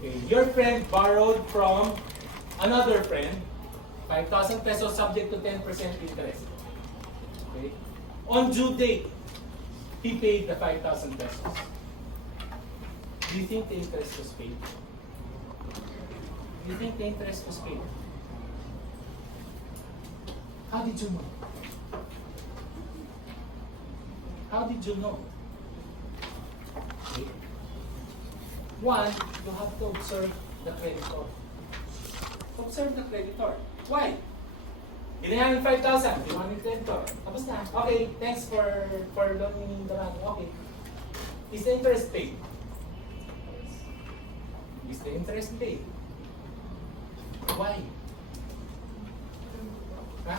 Okay, your friend borrowed from another friend 5,000 pesos subject to 10% interest. Okay? On due date, he paid the 5,000 pesos. Do you think the interest was paid? Do you think the interest was paid? How did you know? How did you know? Okay. One, you have to observe the creditor. Observe the creditor. Why? Ginayan ng 5,000. You want the creditor. Tapos na. Okay, thanks for loaning the money. Okay. Is the interest paid? Is the interest paid? Why? Ha?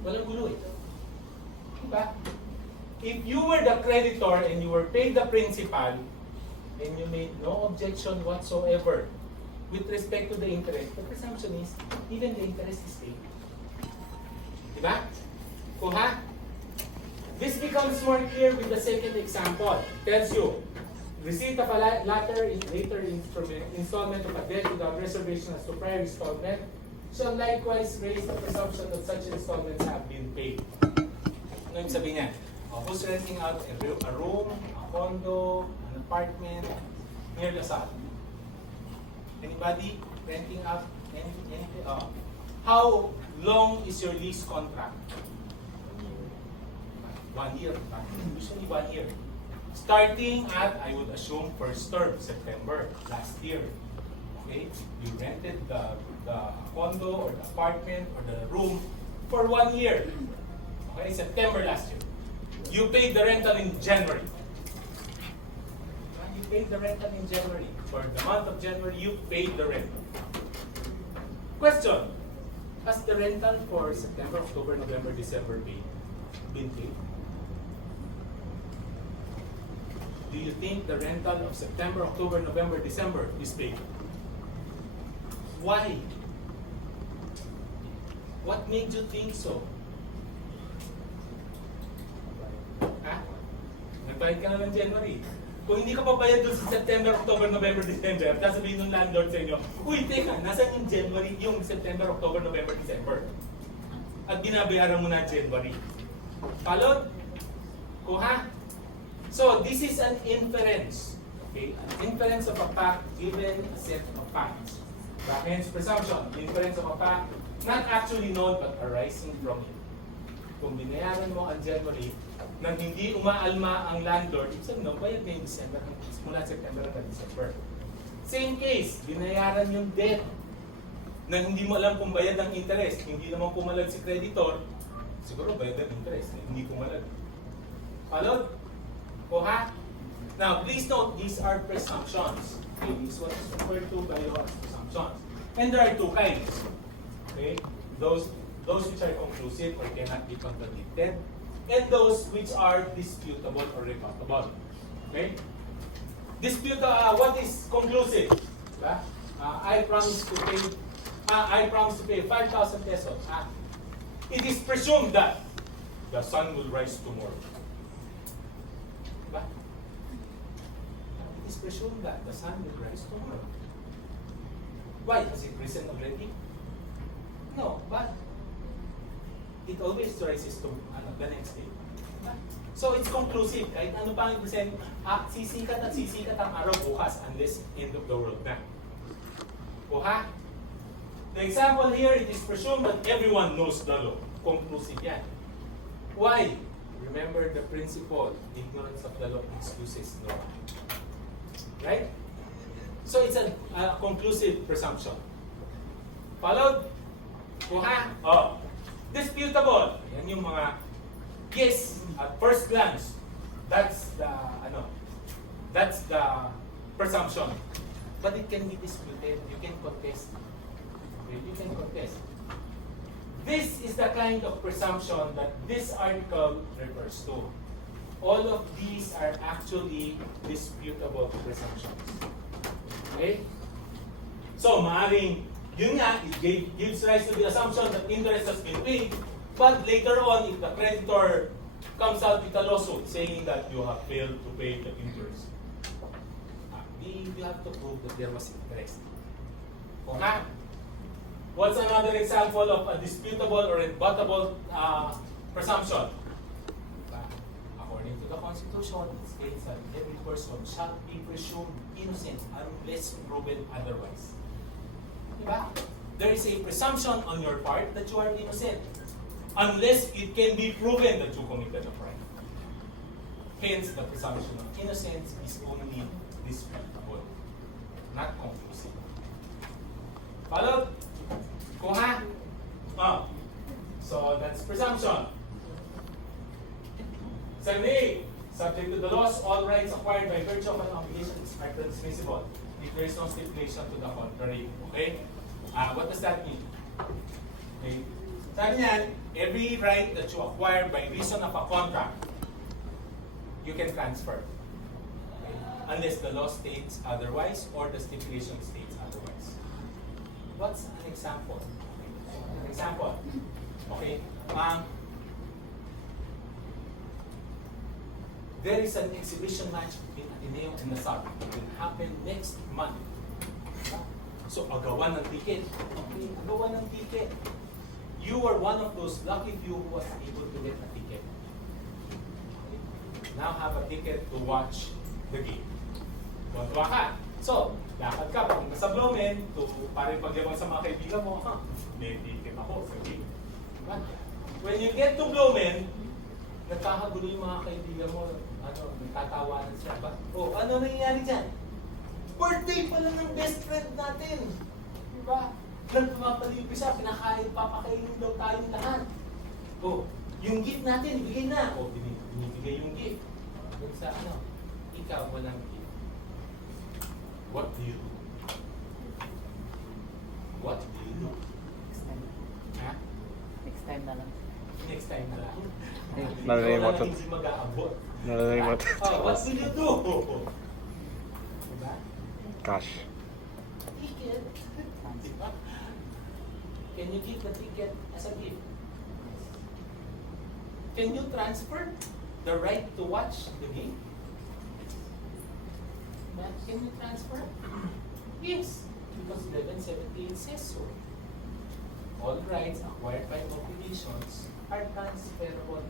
Walang gulo eh. Diba? If you were the creditor and you were paid the principal and you made no objection whatsoever with respect to the interest, the presumption is even the interest is paid. Diba? Kuha? This becomes more clear with the second example. Tells you, receipt of a later installment of a debt without reservation as to prior installment shall likewise raise the presumption that such installments have been paid. Ano yung sabi niya? Who's renting out a room, a condo, an apartment near Lasal? Anybody renting out anything? How long is your lease contract? 1 year. Usually 1 year. Starting at, I would assume, first term, September last year. Okay? You rented the condo or the apartment or the room for 1 year. Okay? September last year. You paid the rental in January. You paid the rental in January. For the month of January, you paid the rent. Question. Has the rental for September, October, November, December been paid? Do you think the rental of September, October, November, December is paid? Why? What made you think so? Ha? Nagbayad ka na ng January. Kung hindi ka pa bayad doon sa September, October, November, December, sasabihin ng landlord sa inyo, uy, teka, nasan yung January, yung September, October, November, December? At binabayaran mo na January. Follow? Kuha? So, this is an inference. Okay? An inference of a fact given a set of facts. Hence, presumption, inference of a fact, not actually known but arising from it. Kung binayaran mo ang January, nang hindi umaalma ang landlord, ibig sabihin, no, bayad na yung December, mula September hanggang December. Same case, binayaran yung debt, nang hindi mo alam kung bayad ang interest, hindi naman pumalag si creditor, siguro bayad ang interest, hindi pumalag. Followed? Kuha? Now, please note, these are presumptions. Okay, this was referred to by you as presumptions. And there are two kinds. Okay? Those which are conclusive or cannot be contradicted, and those which are disputable or rebuttable. Okay? What is conclusive? I promise to pay 5,000 pesos. It is presumed that the sun will rise tomorrow. Diba? It is presumed that the sun will rise tomorrow. Why? Has it risen already? No, but it always rises to the next day. So it's conclusive. Kahit ano pang i-present, sisikat at sisikat ang araw bukas unless end of the world na. Kuha? The example here, it is presumed that everyone knows the law. Conclusive yan. Why? Remember the principle, ignorance of the law excuses no one. Right? So it's a conclusive presumption. Followed? Kuha? Oh. Disputable. Yan yung mga yes, at first glance, that's the presumption. But it can be disputed. You can contest. Okay? You can contest. This is the kind of presumption that this article refers to. All of these are actually disputable presumptions. Okay? So, maaring yun nga, it gives rise to the assumption that interest has been paid, but later on, if the creditor comes out with a lawsuit saying that you have failed to pay the interest, you have to prove that there was interest. Okay? What's another example of a disputable or rebuttable presumption? According to the Constitution, it states that every person shall be presumed innocent unless proven otherwise. Diba? There is a presumption on your part that you are innocent unless it can be proven that you committed a crime. Hence, the presumption of innocence is only disputable, not conclusive. Followed? Kuha? So that's presumption. 7A, subject to the laws, all rights acquired by virtue of an obligation are transmissible if there is no stipulation to the contrary. Okay? What does that mean? Okay. Sabi niyan, every right that you acquire by reason of a contract, you can transfer. Okay? Unless the law states otherwise or the stipulation states otherwise. What's an example? An example. Okay. There is an exhibition match between Ateneo and Nasar. It will happen next month. So, agawan ng ticket. Okay, agawan ng ticket. You are one of those lucky few who was able to get a ticket. Okay. Now have a ticket to watch the game. Tuwa ka. So, lakad ka, papunta sa Blomen, para pagyabang sa mga kaibigan mo, may ticket ako sa game. Diba? When you get to Blomen, nagkakagulo yung mga kaibigan mo, nagtatawanan sila ba? Oh, ano nangyayari dyan? Birthday pala ng best friend natin. Diba? Nagpapaliw isa, papakainin daw tayong lahat. Oh, yung gift natin, ibigay na. Oh, binibigay yung gift. Kung sa ikaw walang gift. What do you do? What do you do? Next time. Ha? Next time na lang. Next time na lang. Nalilimutan. Ikaw na hindi mag-aabot. Nalilimutan. Oh, what will you do? Diba? Cash. Ticket. Diba? Can you give the ticket as a gift? Can you transfer the right to watch the game? Can you transfer? Yes, because 1178 says so. All rights acquired by obligations are transferable.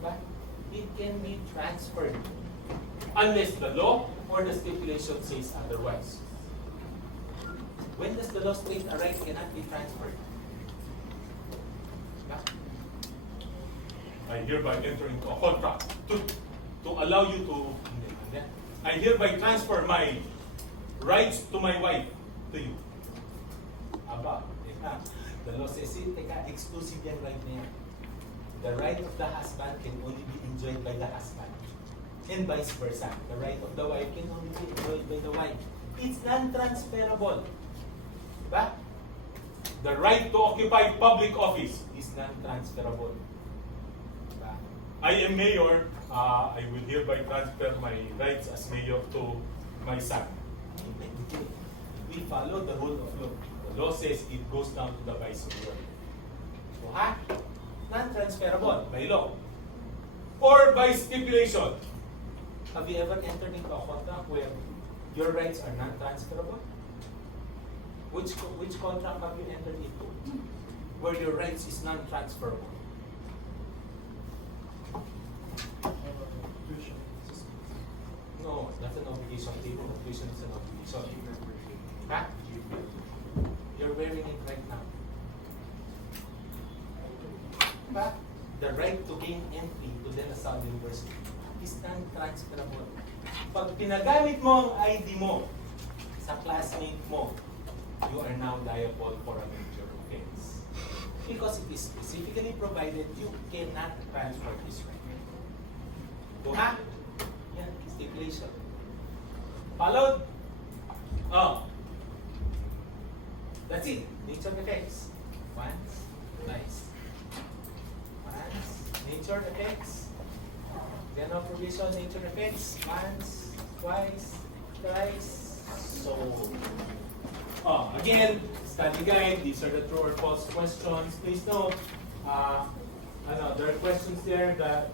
But it can be transferred unless the law or the stipulation says otherwise. When does the law state a right cannot be transferred? I hereby enter into a contract to allow you to. I hereby transfer my rights to my wife to you. Aba, the law says, teka, exclusive yan right na yan. The right of the husband can only be enjoyed by the husband. And vice versa. The right of the wife can only be enjoyed by the wife. It's non-transferable. Diba? The right to occupy public office is non-transferable. Diba? I am mayor. I will hereby transfer my rights as mayor to my son. We follow the rule of law. The law says it goes down to the vice mayor. So, non-transferable by law. Or by stipulation. Have you ever entered into a contract where your rights are non-transferable? Which contract have you entered into where your rights is non-transferable? No, that's an obligation. Tuition is an obligation. Ha? You're wearing it right now. But the right to gain entry to De La Salle University is non-transferable. Pag pinagamit mo ang ID mo sa classmate mo, you are now liable for a major offense. Because it is specifically provided you cannot transfer this right. So, ha? Yan, stipulation. Followed? Oh. That's it. Nature effects. Once, twice. Once, nature effects. General provision, nature effects. Once, twice, thrice. So, again, study guide. These are the true or false questions. Please note, there are questions there that,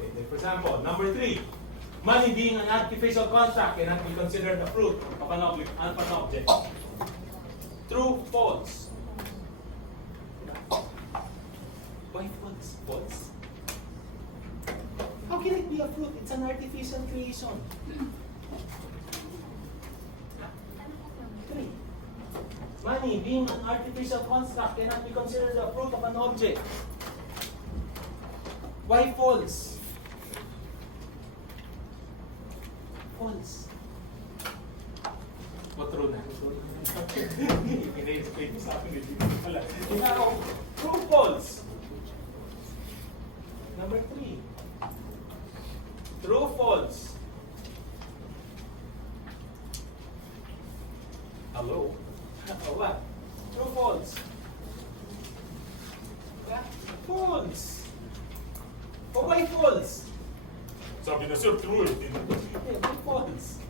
okay, for example, number 3. Money being an artificial construct cannot be considered a fruit of an object. True, false. Why false? False. How can it be a fruit? It's an artificial creation. 3. Money being an artificial construct cannot be considered a fruit of an object. Why false? False. O true na? Ina-explain mo sa akin, hindi ko pala. Now, true, false. Number 3. True, false. Hello? O what? True, false. Yeah? False. O why false? Sabi na sir, true. Why false?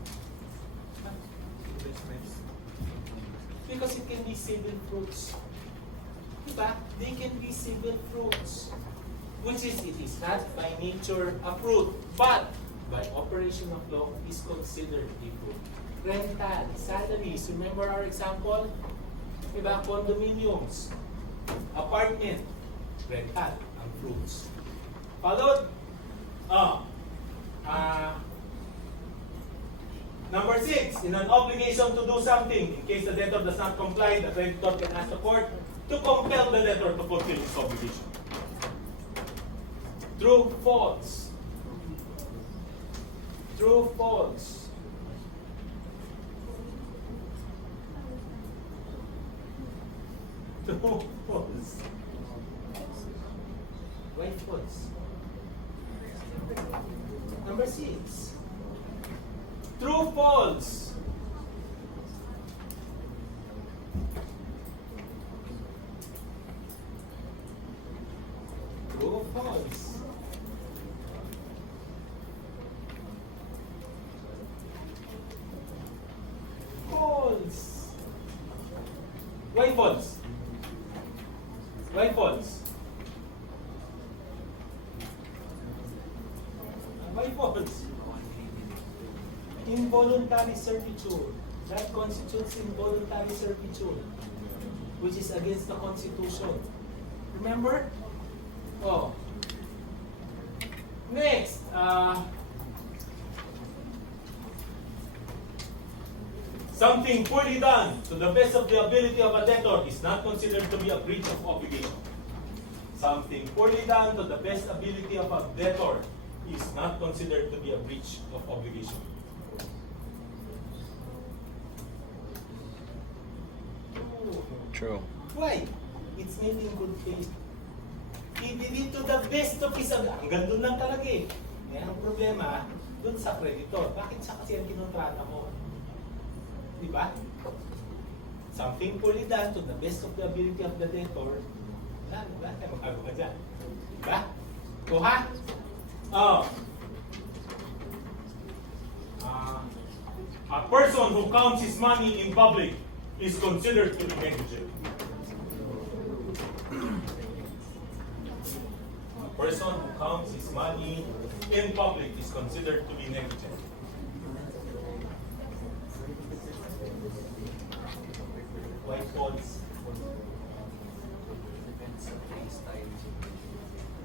Because it can be civil fruits. Diba? They can be civil fruits. Which is, it is not by nature a fruit, but by operation of law is considered a fruit. Rental, salaries, remember our example? Diba? Condominiums, apartment, rental, ang fruits. Followed? Number 6, in an obligation to do something, in case the debtor does not comply, the creditor can ask the court to compel the debtor to fulfill his obligation. True, false. True, false. True, false. Why false? Number 6. True, false. True, false. False. Why false? Why false? Why false? Involuntary servitude. That constitutes involuntary servitude, which is against the Constitution. Remember? Oh. Next. Something poorly done to the best of the ability of a debtor is not considered to be a breach of obligation. Something poorly done to the best ability of a debtor is not considered to be a breach of obligation. True. Why? It's made in good faith. He did it to the best of his ability. Hanggang doon lang talaga eh. Ngayon ang problema, doon sa creditor. Bakit siya kasi ang kinontrata mo? Diba? Something poorly done to the best of the ability of the debtor. Wala tayo magkagawa dyan. Diba? Kuha? Oh. A person who counts his money in public is considered to be negligent. A person who counts his money in public is considered to be negligent. Why false?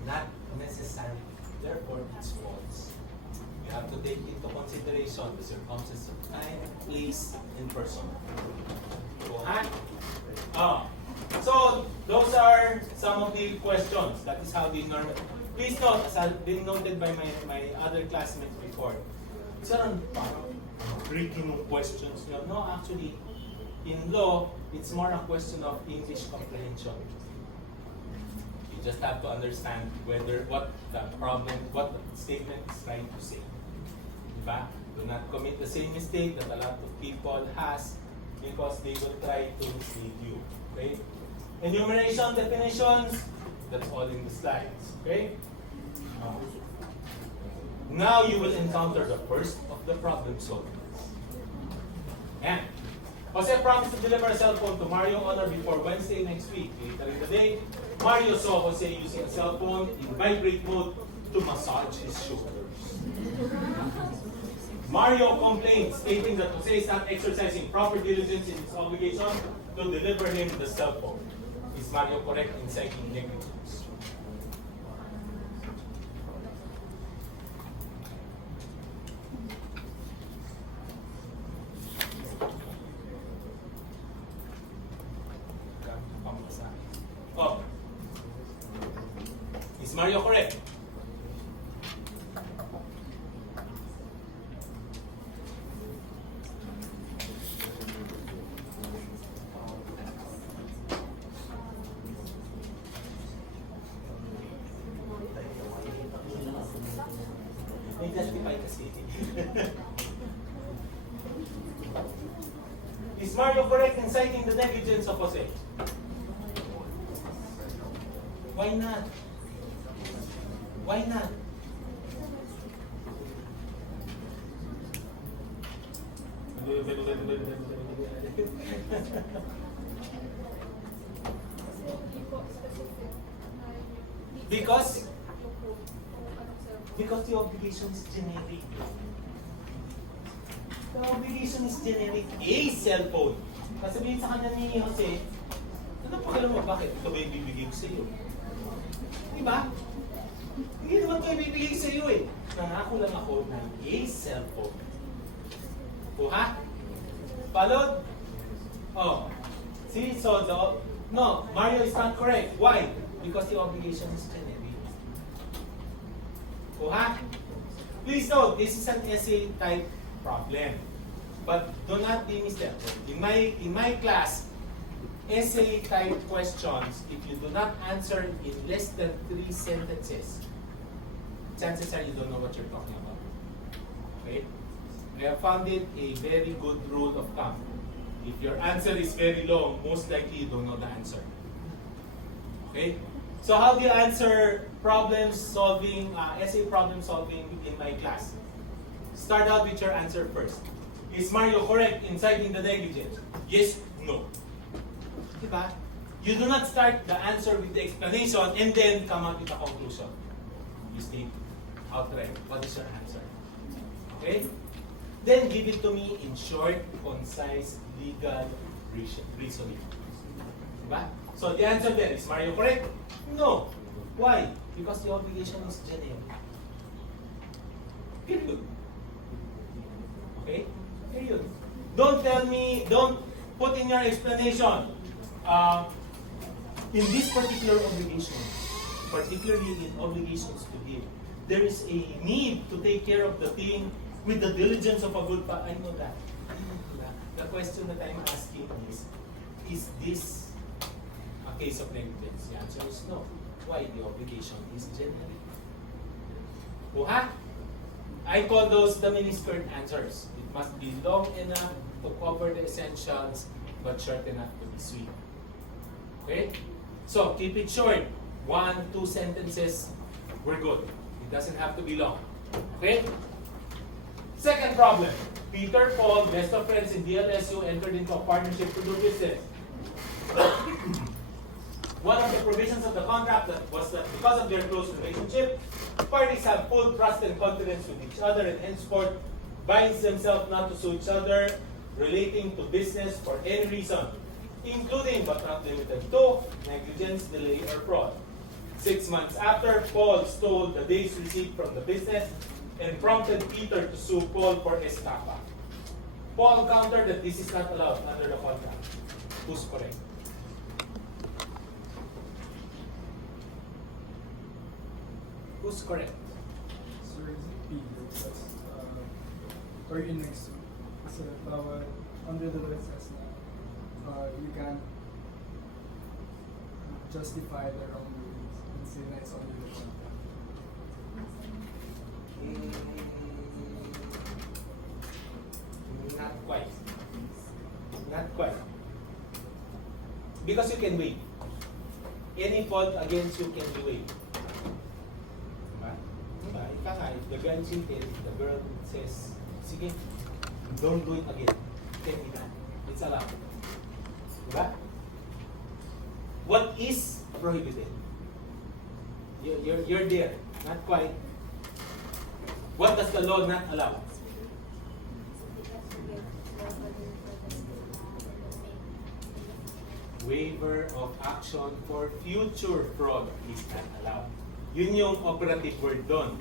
Not necessary. Therefore, it's false. You have to take into consideration the circumstances of time, place, and person. So, those are some of the questions. That is how they normally. Please note, as has been noted by my other classmates before, it's not breaking questions. No, actually, in law, it's more a question of English comprehension. You just have to understand what the problem, what the statement is trying to say. Diba? Do not commit the same mistake that a lot of people has because they will try to mislead you. Okay? Enumeration, definitions, that's all in the slides. Okay? Now you will encounter the first of the problem solving. And Jose promised to deliver a cell phone to Mario Honor before Wednesday next week. Later in the day, Mario saw Jose using a cell phone in vibrate mode to massage his shoulders. Mario complains, stating that Jose is not exercising proper diligence in his obligation to deliver him the cell phone. Is Mario correct in citing negligence? Oh. Is Mario correct? May justify kasi. Is Mario correct in citing the negligence of Jose? Why not? Why not? Because the obligation is generic. The obligation is generic. A cellphone. Kasabihin sa kanya ni Jose, ano pa alam mo, bakit ito ba yung bibigay ko sa iyo? Diba? Hindi naman ito yung bibigay sa iyo eh. Nangako lang ako ng A cellphone. Kuha? Followed? Oh. See, so no, Mario is not correct. Why? Because the obligation is generic. Kuha? Please note, this is an essay type problem. But do not be misled. In my class, essay type questions, if you do not answer in less than 3 sentences, chances are you don't know what you're talking about. Okay? I have found it a very good rule of thumb. If your answer is very long, most likely you don't know the answer. Okay? So how do you answer problem solving, essay problem solving in my class? Start out with your answer first. Is Mario correct in citing the negligence? Yes, no. Diba? You do not start the answer with the explanation and then come up with a conclusion. You state outright, what is your answer? Okay? Then give it to me in short, concise, legal reasoning. Diba? So the answer there, is Mario correct? No. Why? Because the obligation is generic. Period. Okay? Period. Don't tell me, don't put in your explanation, in this particular obligation, particularly in obligations to give, there is a need to take care of the thing with the diligence of a good I know that. The question that I'm asking is this a case of negligence? The answer is no. Why? The obligation is generic. Kuha? I call those the miniskirt answers. It must be long enough to cover the essentials, but short enough to be sweet. Okay? So, keep it short. 1, 2 sentences, we're good. It doesn't have to be long. Okay? Second problem. Peter, Paul, best of friends in DLSU, entered into a partnership to do business. One of the provisions of the contract was that because of their close relationship, parties have full trust and confidence with each other and henceforth binds themselves not to sue each other relating to business for any reason, including but not limited to negligence, delay, or fraud. 6 months after, Paul stole the day's receipt from the business and prompted Peter to sue Paul for estafa. Paul countered that this is not allowed under the contract. Who's correct? Who's correct? So is it Peter plus or in next to? Kasi bawal under the business na you can't justify the wrongdoings and say na it's only the contract. Not quite. Not quite. Because you can waive. Any fault against you can be waived. Diba? Diba? Ika nga, if the guy cheated, the girl says, sige, don't do it again. Can be done. It's allowed. Diba? What is prohibited? You're there. Not quite. What does the law not allow? waiver of action for future fraud is not allowed. Yun yung operative word doon.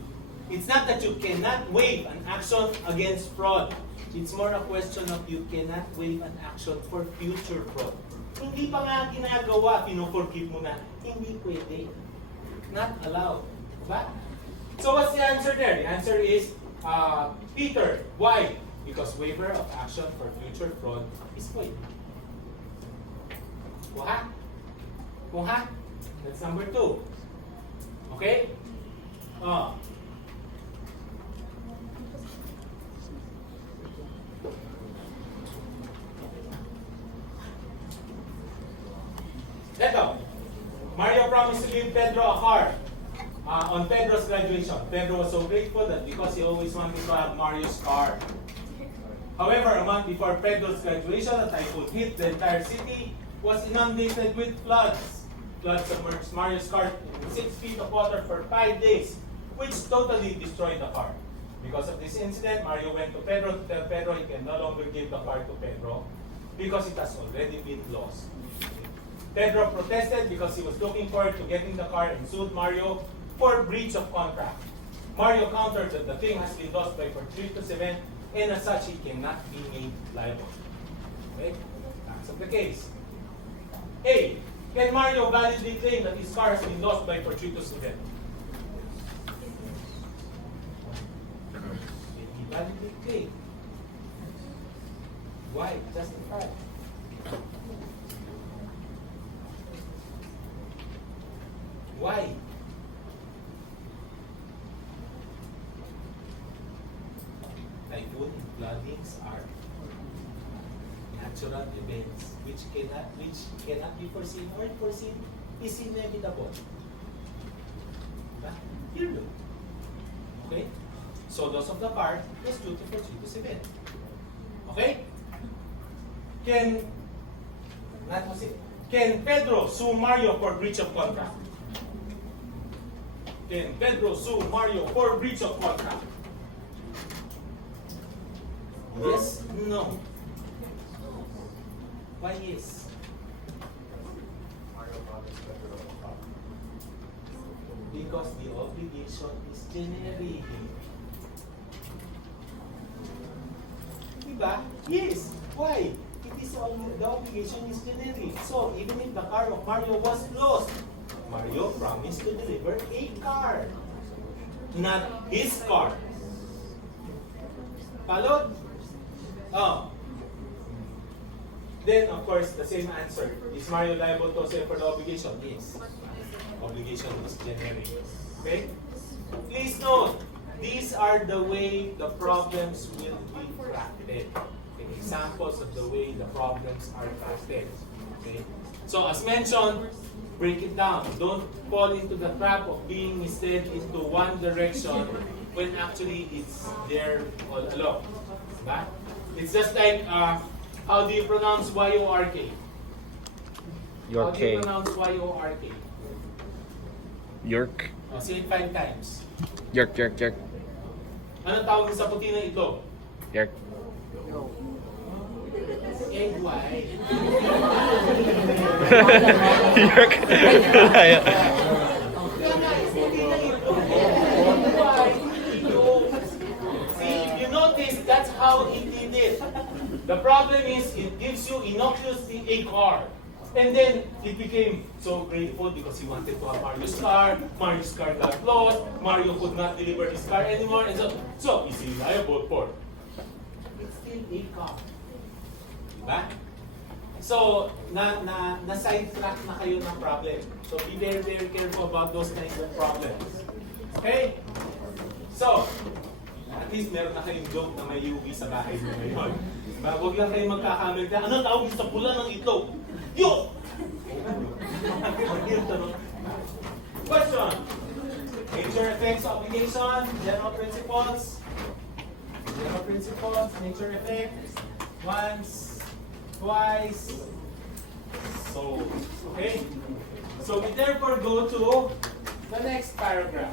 It's not that you cannot waive an action against fraud. It's more a question of you cannot waive an action for future fraud. Hindi pa nga ginagawa, pino-forgive mo na. Hindi pwede. Not allowed. Diba? So what's the answer there? The answer is Peter. Why? Because waiver of action for future fraud is void. Kuha? Kuha? That's number 2. Okay? Leto. Mario promised to give Pedro a car on Pedro's graduation. Pedro was so grateful that because he always wanted to have Mario's car. However, a month before Pedro's graduation, a typhoon hit the entire city, was inundated with floods. Floods submerged Mario's car in 6 feet of water for 5 days, which totally destroyed the car. Because of this incident, Mario went to Pedro to tell Pedro he can no longer give the car to Pedro because it has already been lost. Pedro protested because he was looking forward to getting the car and sued Mario for breach of contract. Mario countered that the thing has been lost by fortuitous event and as such he cannot be made liable. Okay? Facts of the case. A. Can Mario validly claim that his car has been lost by fortuitous event? Can he validly claim? Why? Justify. Why? Typhoon and floodings are natural events which cannot be foreseen or foreseen is inevitable. Here look. Okay? So loss of the car is due to fortuitous event. Okay? Can Pedro sue Mario for breach of contract? Can Pedro sue Mario for breach of contract? Yes? No? Why yes? Because the obligation is generated. Diba? Yes. Why? It is the obligation is generic. So even if the car of Mario was lost, Mario promised to deliver a car, not his car. Followed? Oh. Then, of course, the same answer. Is Mario liable to sue for the obligation? Yes. Obligation is generic. Okay? Please note, these are the way the problems will be crafted. Okay? Examples of the way the problems are crafted. Okay? So, as mentioned, break it down. Don't fall into the trap of being misled into one direction when actually it's there all along. Diba? It's just like, how do you pronounce Y-O-R-K? How do you pronounce Y-O-R-K? York. Oh, say it 5 times. York. Anong tawag sa puti na ito? York. Egg white. York. See, if you notice, that's how it did it. The problem is, it gives you innocuously a car. And then, it became so grateful because he wanted to have Mario's car. Mario's car got lost. Mario could not deliver his car anymore. And so is he liable for? It's still a car. Diba? So, na-sidetrack na kayo ng problem. So, be very, very careful about those kinds of problems. Okay? So, at least meron na kayong joke na may UV sa bahay mo ngayon. Diba? Huwag lang kayong magkakamali na, ano tawag sa pula ng itlog? Yo! Question. Nature effects, obligation, general principles. General principles, nature effects. Once, twice. So, okay? So we therefore go to the next paragraph.